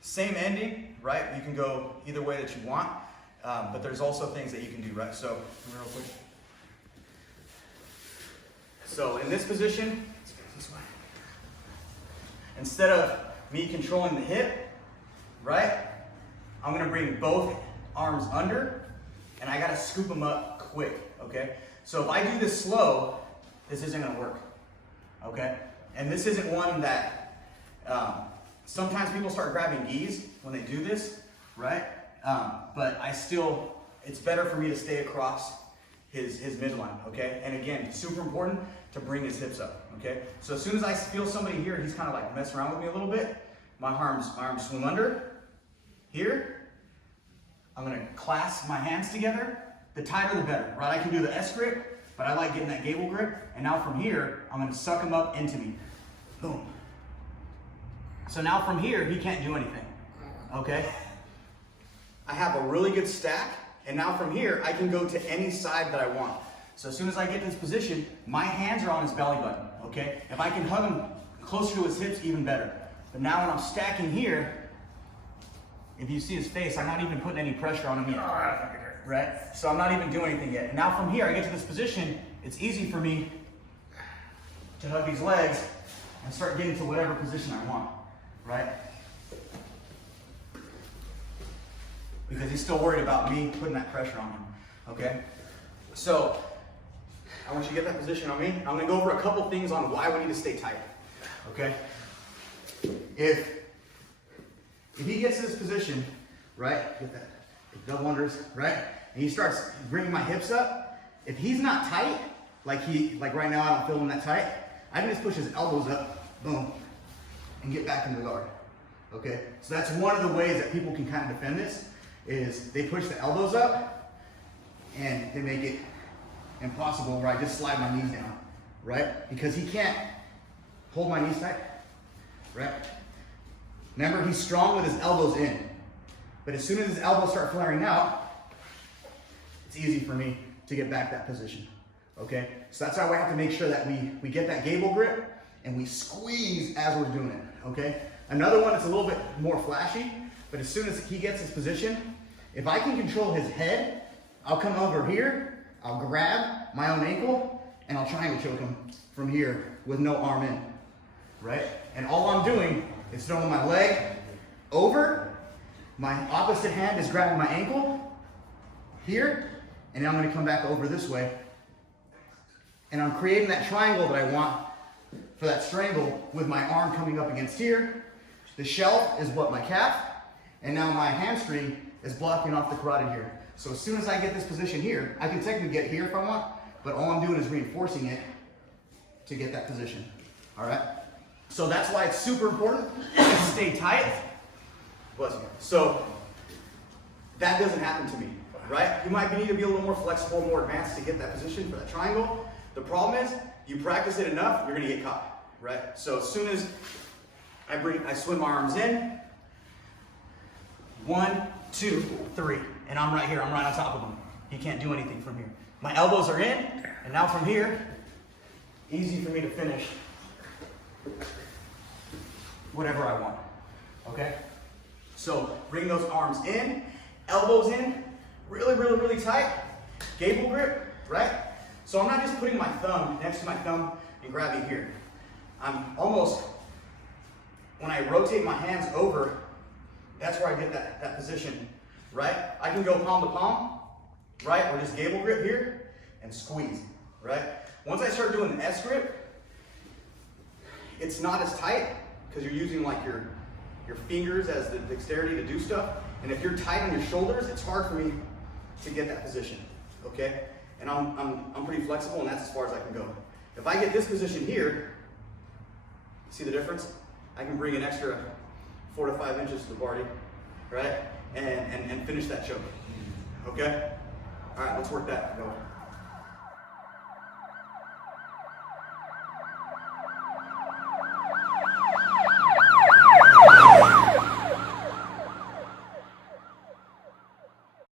Same ending, right? You can go either way that you want, but there's also things that you can do, right? So, real quick. So in this position, let's go this way. Instead of me controlling the hip, right? I'm gonna bring both arms under, and I gotta scoop them up quick, okay? So if I do this slow, this isn't gonna work, okay? And this isn't one that, sometimes people start grabbing gis when they do this, right? But it's better for me to stay across his midline, okay? And again, super important to bring his hips up, okay? So as soon as I feel somebody here, he's kind of like messing around with me a little bit, my arms swim under. Here, I'm gonna clasp my hands together. The tighter the better, right? I can do the S grip, but I like getting that gable grip. And now from here, I'm gonna suck him up into me. Boom. So now from here, he can't do anything, okay? I have a really good stack, and now from here, I can go to any side that I want. So as soon as I get this position, my hands are on his belly button, okay? If I can hug him closer to his hips, even better. But now when I'm stacking here, if you see his face, I'm not even putting any pressure on him yet, right? So I'm not even doing anything yet. And now from here, I get to this position, it's easy for me to hug these legs and start getting to whatever position I want, right? Because he's still worried about me putting that pressure on him, okay? So I want you to get that position on me. I'm gonna go over a couple things on why we need to stay tight, okay? If he gets to this position, right, get that double unders, right, and he starts bringing my hips up, if he's not tight, like right now I don't feel him that tight, I can just push his elbows up, boom, and get back into the guard, okay? So that's one of the ways that people can kind of defend this, is they push the elbows up, and they make it impossible where I just slide my knees down, right? Because he can't hold my knees tight, right? Remember, he's strong with his elbows in. But as soon as his elbows start flaring out, it's easy for me to get back that position, okay? So that's how we have to make sure that we get that gable grip and we squeeze as we're doing it, okay? Another one that's a little bit more flashy, but as soon as he gets his position, if I can control his head, I'll come over here, I'll grab my own ankle, and I'll triangle choke him from here with no arm in, right? And all I'm doing is throwing my leg over, my opposite hand is grabbing my ankle here, and then I'm gonna come back over this way. And I'm creating that triangle that I want for that strangle with my arm coming up against here. The shelf is what, my calf, and now my hamstring is blocking off the carotid here. So as soon as I get this position here, I can technically get here if I want, but all I'm doing is reinforcing it to get that position, all right? So that's why it's super important to stay tight. Bless you. So that doesn't happen to me, right? You might need to be a little more flexible, more advanced to get that position for that triangle. The problem is, you practice it enough, you're gonna get caught, right? So as soon as I swing my arms in, 1, 2, 3, and I'm right here, I'm right on top of him. He can't do anything from here. My elbows are in, and now from here, easy for me to finish whatever I want, okay? So bring those arms in, elbows in, really, really, really tight, gable grip, right? So I'm not just putting my thumb next to my thumb and grabbing here. I'm almost, when I rotate my hands over, that's where I get that position, right? I can go palm to palm, right? Or just gable grip here and squeeze, right? Once I start doing the S grip, it's not as tight because you're using like your fingers as the dexterity to do stuff. And if you're tight on your shoulders, it's hard for me to get that position, okay? And I'm pretty flexible, and that's as far as I can go. If I get this position here, see the difference? I can bring an extra 4 to 5 inches to the body, right? And finish that choke, okay? All right, let's work that. Go.